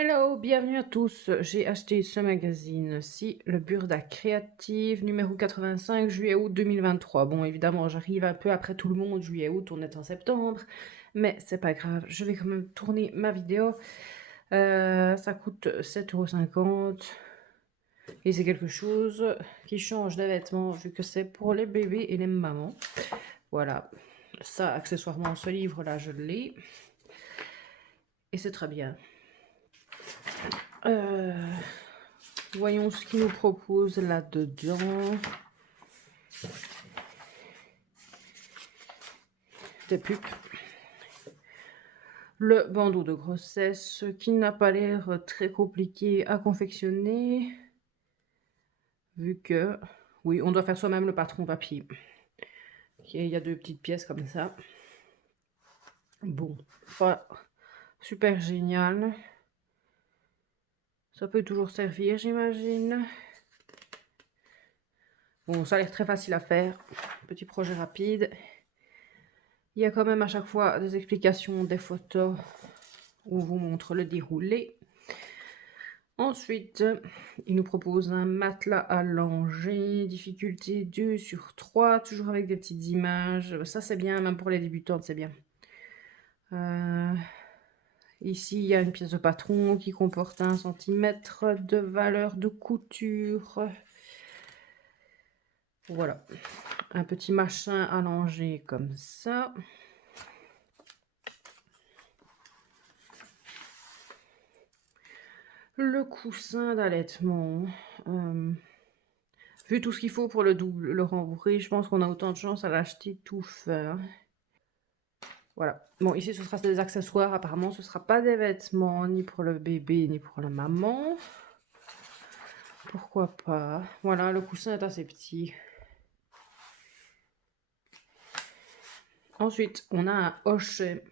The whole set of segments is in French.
Hello, bienvenue à tous. J'ai acheté ce magazine-ci, le Burda Créative, numéro 85, juillet-août 2023. Bon, évidemment, j'arrive un peu après tout le monde, juillet-août, on est en septembre, mais c'est pas grave, je vais quand même tourner ma vidéo. Ça coûte 7,50 € et c'est quelque chose qui change des vêtements vu que c'est pour les bébés et les mamans. Voilà, ça, accessoirement, ce livre-là, je l'ai et c'est très bien. Voyons ce qu'il nous propose là-dedans. Des pupes. Le bandeau de grossesse qui n'a pas l'air très compliqué à confectionner. Vu que, oui, on doit faire soi-même le patron papier. Il y a deux petites pièces comme ça. Bon, pas super génial. Ça peut toujours servir, j'imagine. Bon, ça a l'air très facile à faire. Petit projet rapide. Il y a quand même à chaque fois des explications, des photos où on vous montre le déroulé. Ensuite, il nous propose un matelas allongé, difficulté 2/3, toujours avec des petites images. Ça, c'est bien, même pour les débutantes, c'est bien. Ici, il y a une pièce de patron qui comporte 1 centimètre de valeur de couture. Voilà, un petit machin allongé comme ça. Le coussin d'allaitement. Vu tout ce qu'il faut pour le rembourrer, je pense qu'on a autant de chance à l'acheter tout fait. Voilà. Bon, ici, ce sera des accessoires. Apparemment, ce ne sera pas des vêtements, ni pour le bébé, ni pour la maman. Pourquoi pas. Voilà, le coussin est assez petit. Ensuite, on a un hochet.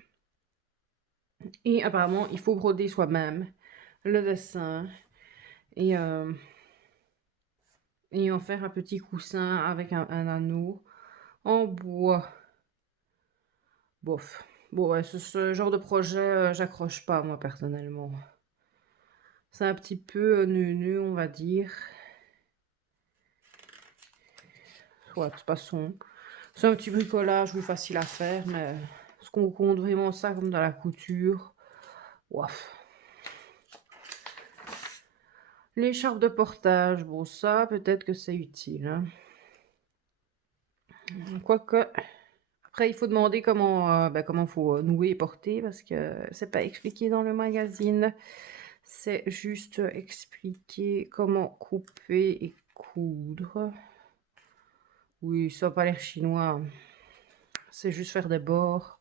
Et apparemment, il faut broder soi-même le dessin. Et en faire un petit coussin avec un anneau en bois. Bof. Bon, ouais, ce genre de projet, j'accroche pas, moi, personnellement. C'est un petit peu neuneux, on va dire. Ouais, de toute façon, c'est un petit bricolage, oui, facile à faire, mais est-ce qu'on compte vraiment ça comme dans la couture? Ouaf. L'écharpe de portage, bon, ça, peut-être que c'est utile, hein. Quoique, après, il faut demander comment faut nouer et porter, parce que c'est pas expliqué dans le magazine. C'est juste expliquer comment couper et coudre. Oui, ça n'a pas l'air chinois. C'est juste faire des bords.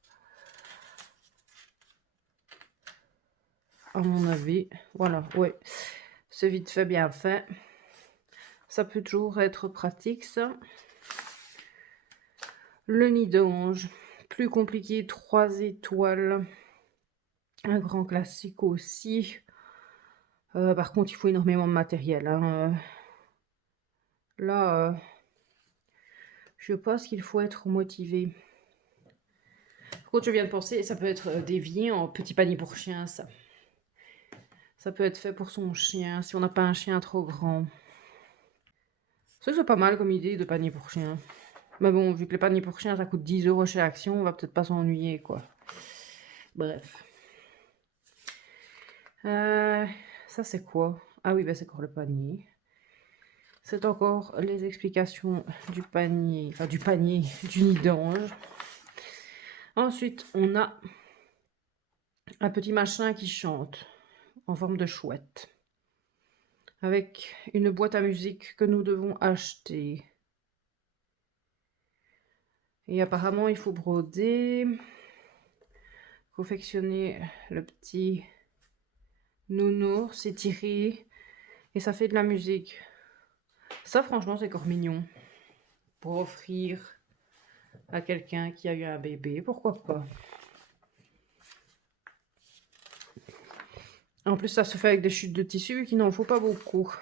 À mon avis, voilà, ouais. C'est vite fait, bien fait. Ça peut toujours être pratique, ça. Le nid d'ange, plus compliqué, 3 étoiles. Un grand classique aussi. Par contre, il faut énormément de matériel, hein. Là, je pense qu'il faut être motivé. Par contre, je viens de penser, ça peut être dévié en petit panier pour chien, ça. Ça peut être fait pour son chien, si on n'a pas un chien trop grand. C'est pas mal comme idée de panier pour chien. Mais bon, vu que les paniers pour chien, ça coûte 10 € chez Action, on va peut-être pas s'ennuyer, quoi. Bref. Ça, c'est quoi? Ah oui, ben c'est encore le panier. C'est encore les explications du panier, enfin du nid d'ange. Ensuite, on a un petit machin qui chante en forme de chouette. Avec une boîte à musique que nous devons acheter. Et apparemment, il faut broder, confectionner le petit nounours, étirer, et ça fait de la musique. Ça, franchement, c'est encore mignon. Pour offrir à quelqu'un qui a eu un bébé, pourquoi pas. En plus, ça se fait avec des chutes de tissu qui n'en faut pas beaucoup.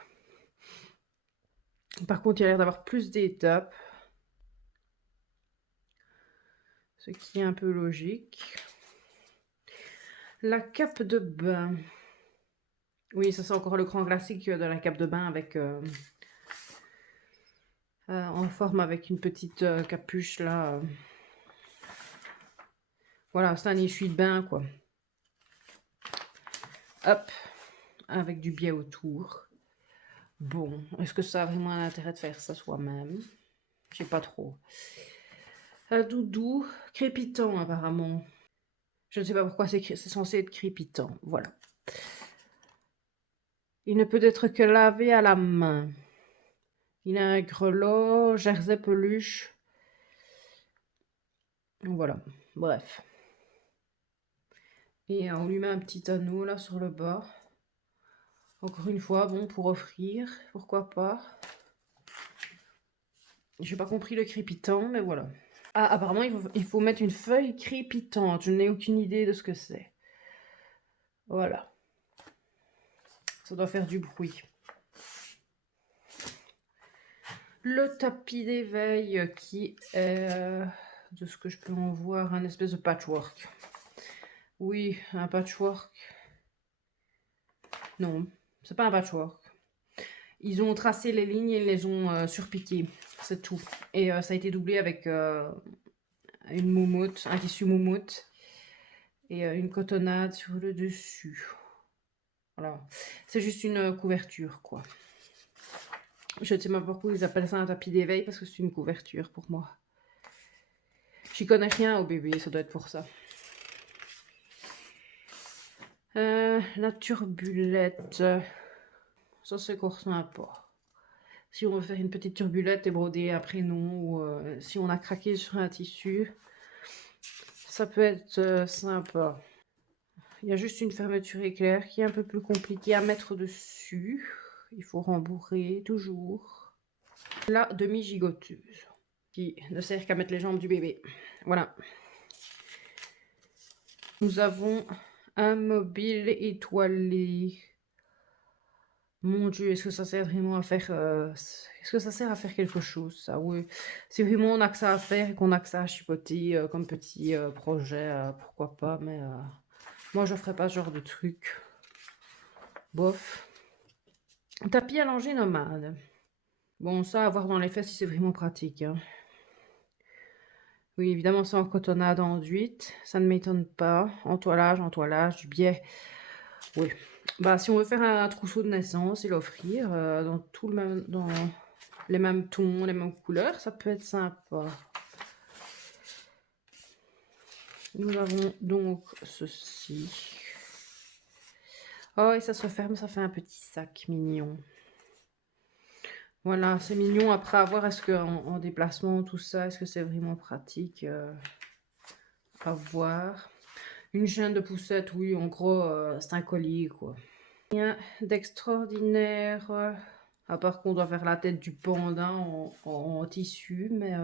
Par contre, il y a l'air d'avoir plus d'étapes. Ce qui est un peu logique. La cape de bain. Oui, ça c'est encore le grand classique de la cape de bain avec, en forme avec une petite, capuche là, voilà, c'est un essuie de bain quoi. Hop, avec du biais autour. Bon, est-ce que ça a vraiment un intérêt de faire ça soi-même? Je sais pas trop. Doudou, crépitant apparemment. Je ne sais pas pourquoi c'est censé être crépitant, voilà. Il ne peut être que lavé à la main. Il a un grelot, jersey peluche. Voilà, bref. Et on lui met un petit anneau là sur le bas. Encore une fois, bon, pour offrir, pourquoi pas. J'ai pas compris le crépitant, mais voilà. Ah, apparemment, il faut mettre une feuille crépitante. Je n'ai aucune idée de ce que c'est. Voilà. Ça doit faire du bruit. Le tapis d'éveil qui est, de ce que je peux en voir, un espèce de patchwork. Oui, un patchwork. Non, c'est pas un patchwork. Ils ont tracé les lignes et ils les ont surpiquées. C'est tout. Et ça a été doublé avec une moumoute, un tissu moumoute et une cotonnade sur le dessus. Voilà. C'est juste une couverture, quoi. Je ne sais même pas pourquoi ils appellent ça un tapis d'éveil, parce que c'est une couverture pour moi. J'y connais rien au bébé, ça doit être pour ça. La turbulette. Ça, c'est encore sympa. Si on veut faire une petite turbulette et broder un prénom, ou si on a craqué sur un tissu, ça peut être sympa. Il y a juste une fermeture éclair qui est un peu plus compliquée à mettre dessus. Il faut rembourrer toujours. La demi-gigoteuse, qui ne sert qu'à mettre les jambes du bébé. Voilà. Nous avons un mobile étoilé. Mon Dieu, est-ce que ça sert vraiment à faire... est-ce que ça sert à faire quelque chose, ça? Oui. Si vraiment on a que ça à faire et qu'on a que ça à chipoter comme petit projet, pourquoi pas, mais moi je ferais pas ce genre de truc. Bof. Tapis allongé nomade. Bon, ça, à voir dans les faits si c'est vraiment pratique. Hein. Oui, évidemment, c'est en cotonnade enduite. Ça ne m'étonne pas. Entoilage, du biais. Oui. Bah, si on veut faire un trousseau de naissance et l'offrir dans les mêmes tons, les mêmes couleurs, ça peut être sympa. Nous avons donc ceci. Oh, et ça se ferme, ça fait un petit sac mignon. Voilà, c'est mignon. Après, à voir, est-ce qu'en déplacement, tout ça, est-ce que c'est vraiment pratique à voir. Une chaîne de poussette, oui, en gros, c'est un collier, quoi. Rien d'extraordinaire, à part qu'on doit faire la tête du panda en tissu, mais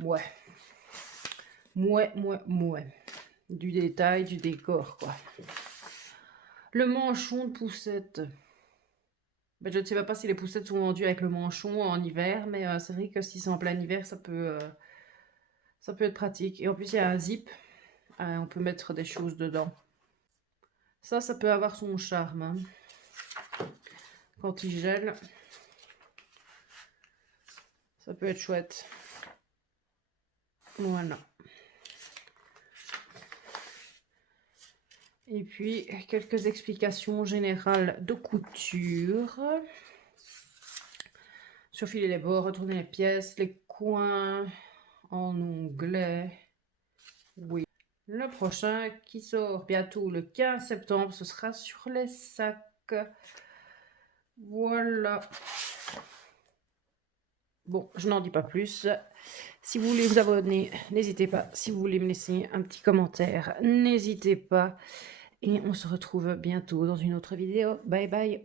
ouais. Mouais. Du détail, du décor, quoi. Le manchon de poussette. Ben, je ne sais pas si les poussettes sont vendues avec le manchon en hiver, mais c'est vrai que si c'est en plein hiver, ça peut être pratique. Et en plus, il y a un zip. On peut mettre des choses dedans. Ça peut avoir son charme. Hein. Quand il gèle, ça peut être chouette. Voilà. Et puis, quelques explications générales de couture. Surfiler les bords, retourner les pièces, les coins en onglet. Oui. Le prochain qui sort bientôt le 15 septembre, ce sera sur les sacs. Voilà. Bon, je n'en dis pas plus. Si vous voulez vous abonner, n'hésitez pas. Si vous voulez me laisser un petit commentaire, n'hésitez pas. Et on se retrouve bientôt dans une autre vidéo. Bye bye.